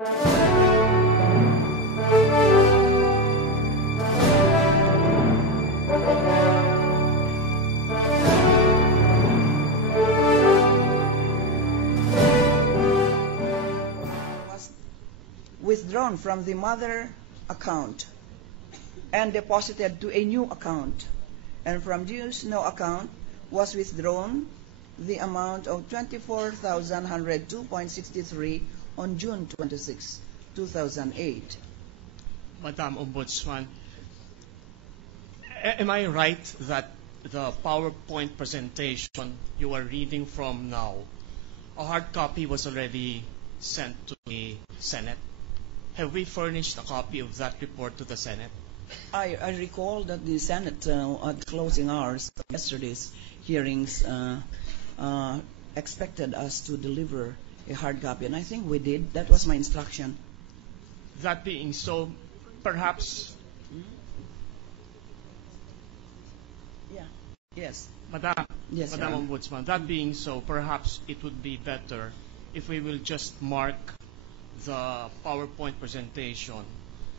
Was withdrawn from the mother account and deposited to a new account, and from this new account was withdrawn the amount of 24,102.63 on June 26, 2008. Madam Ombudsman, am I right that the PowerPoint presentation you are reading from now, a hard copy was already sent to the Senate? Have we furnished a copy of that report to the Senate? I recall that the Senate, at closing hours of yesterday's hearings, expected us to deliver a hard copy, and I think we did. That was my instruction. That being so, perhaps, Yeah. Yes. Madam, Yes, Madam Your Honor. Ombudsman, that being so, perhaps it would be better if we will just mark the PowerPoint presentation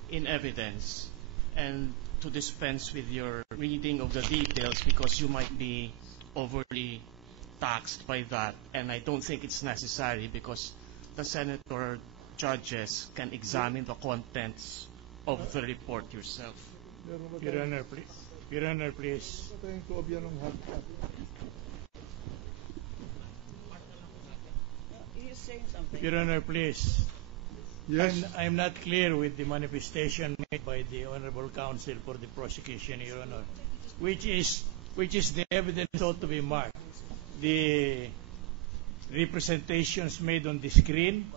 in evidence and to dispense with your reading of the details, because you might be overly taxed by that, and I don't think it's necessary because the Senate or judges can examine the contents of the report yourself. Your Honor, please. Your Honor, please. He is saying something. Your Honor, please. Yes. I'm not clear with the manifestation made by the Honorable Counsel for the prosecution, Your Honor, which is the evidence ought to be marked. The representations made on the screen,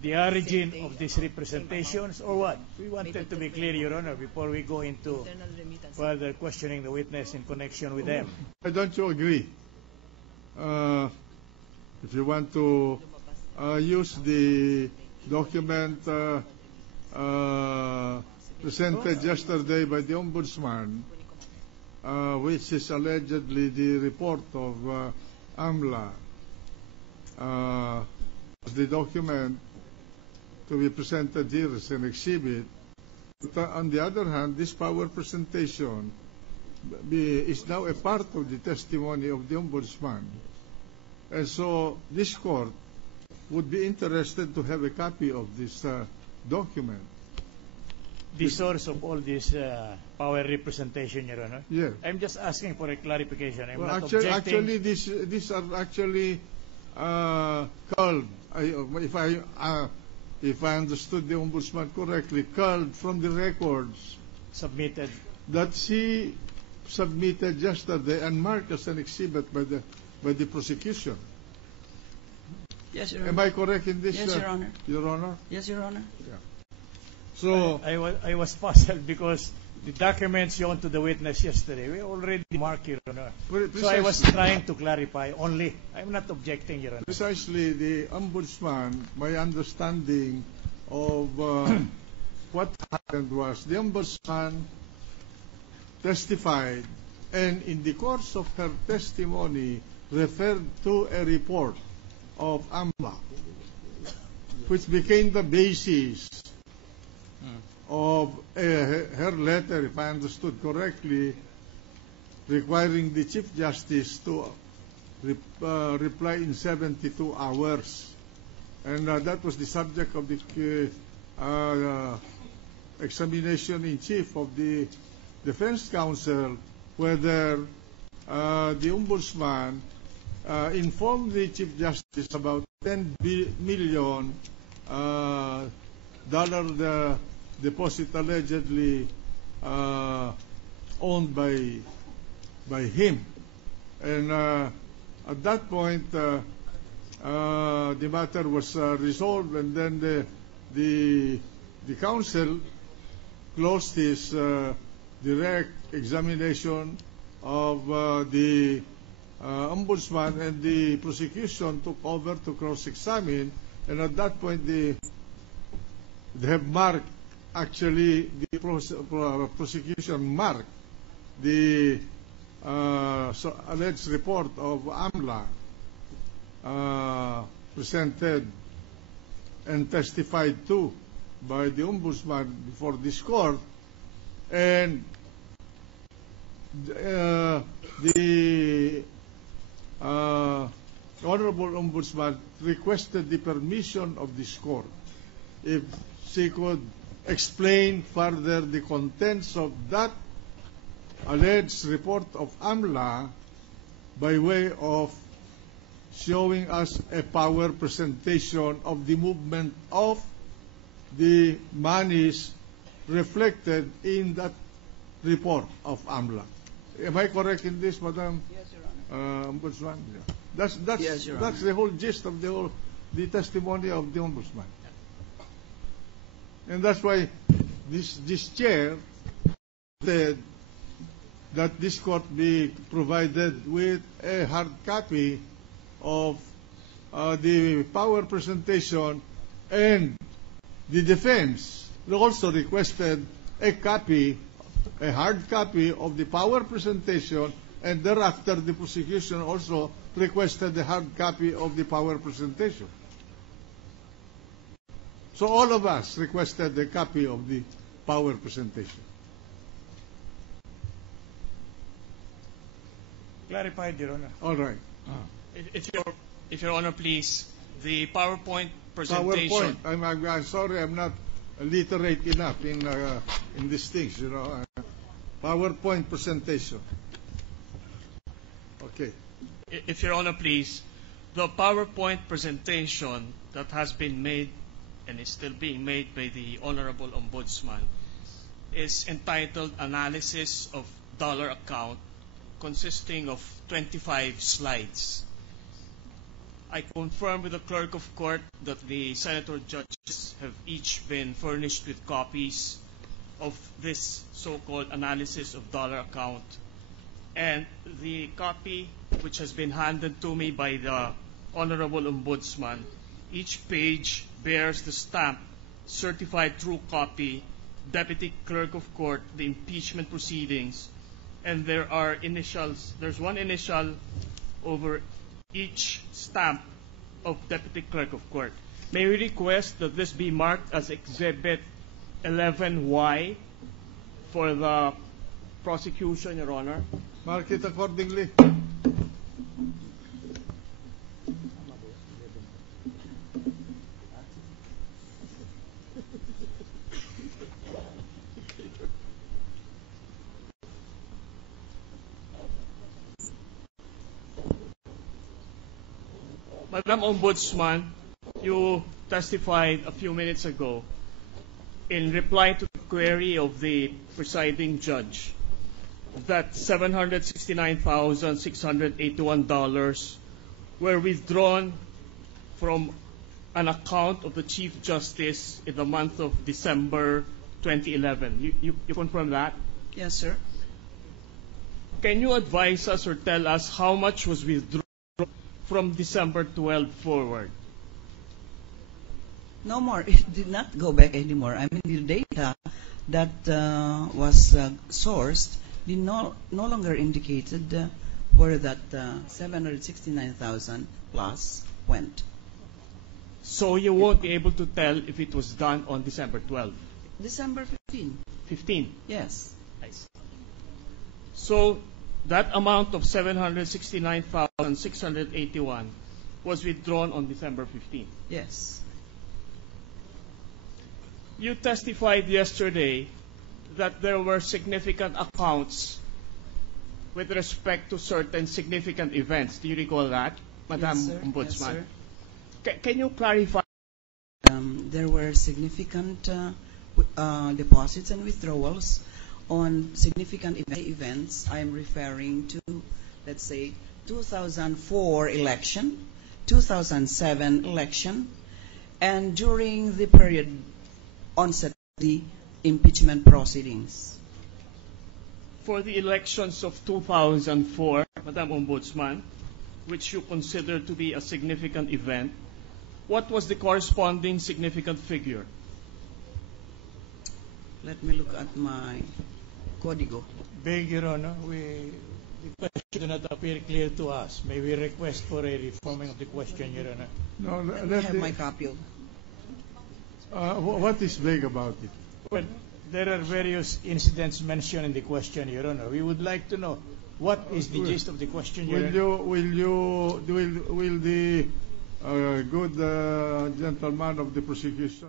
the origin of these representations, or what? We wanted to be clear, Your Honor, before we go into further questioning the witness in connection with them. Why don't you agree? If you want to use the document presented yesterday by the Ombudsman, which is allegedly the report of AMLA, the document to be presented here as an exhibit. But on the other hand, this power presentation is now a part of the testimony of the Ombudsman. And so this court would be interested to have a copy of this document. The source of all this power representation, Your Honor? Yeah. I'm just asking for a clarification. I'm Well, not actually, objecting. these are actually culled. If I understood the Ombudsman correctly, culled from the records Submitted. that she submitted yesterday and marked as an exhibit by the prosecution. Yes, Your Honor. Am I correct in this? Yes, Your Honor. Your Honor. Yes, Your Honor. Yeah. So I was puzzled because the documents shown to the witness yesterday, we already marked, Your Honor. So I was trying to clarify only. I'm not objecting, Your Honor. precisely the Ombudsman, my understanding of what happened was the Ombudsman testified, and in the course of her testimony referred to a report of AMLA, which became the basis of her letter, if I understood correctly, requiring the Chief Justice to reply in 72 hours. And that was the subject of the examination in chief of the defense counsel, whether the Ombudsman informed the Chief Justice about $10 million the deposit allegedly owned by him. And at that point, the matter was resolved, and then the counsel closed his direct examination of the Ombudsman, and the prosecution took over to cross-examine. And at that point, they have marked, actually, the prosecution marked the alleged report of AMLA presented, and testified to by the Ombudsman before this court, and the Honorable Ombudsman requested the permission of this court if she could explain further the contents of that alleged report of AMLA by way of showing us a power presentation of the movement of the monies reflected in that report of AMLA. Am I correct in this, Madam? Yes, Your Honor. Ombudsman? That's Yes, Your that's Honor. the whole gist of the testimony of the Ombudsman. And that's why this chair said that this court be provided with a hard copy of the power presentation, and the defense also requested a copy, a hard copy of the power presentation, and thereafter the prosecution also requested a hard copy of the power presentation. So all of us requested a copy of the power presentation. Clarified, Your Honor. All right. If Your Honor, please, the PowerPoint presentation. PowerPoint. I'm sorry, I'm not literate enough in these things, you know. PowerPoint presentation. Okay. If Your Honor, please, the PowerPoint presentation that has been made and is still being made by the Honorable Ombudsman is entitled Analysis of Dollar Account, consisting of 25 slides. I confirm with the Clerk of Court that the Senator judges have each been furnished with copies of this so-called Analysis of Dollar Account, and the copy which has been handed to me by the Honorable Ombudsman, each page bears the stamp Certified True Copy, Deputy Clerk of Court, the impeachment proceedings, and there are initials. There's one initial over each stamp of Deputy Clerk of Court. May we request that this be marked as Exhibit 11Y for the prosecution, Your Honor? Mark it accordingly. Madam Ombudsman, you testified a few minutes ago in reply to the query of the presiding judge that $769,681 were withdrawn from an account of the Chief Justice in the month of December 2011. You confirm that? Yes, sir. Can you advise us or tell us how much was withdrawn from December 12 forward? No more. It did not go back anymore. I mean, the data that was sourced did no longer indicated where that 769,000 plus went. So you won't be able to tell if it was done on December 12? December 15. 15? Yes. I see. So that amount of 769,681 was withdrawn on December 15. Yes. You testified yesterday that there were significant accounts with respect to certain significant events. Do you recall that, Madam Yes, sir. Ombudsman? Yes, sir. Can you clarify? There were significant deposits and withdrawals on significant events. I am referring to, let's say, 2004 election, 2007 election, and during the period onset of the impeachment proceedings. For the elections of 2004, Madam Ombudsman, which you consider to be a significant event, what was the corresponding significant figure? Let me look at my código. Beg, Your Honor, the question do not appear clear to us. May we request for a reforming of the question, Your Honor? No, Let me have my copy of. What is vague about it? Well, there are various incidents mentioned in the question, Your Honor. We would like to know what is the gist of the question, Your Honor. Will the good gentleman of the prosecution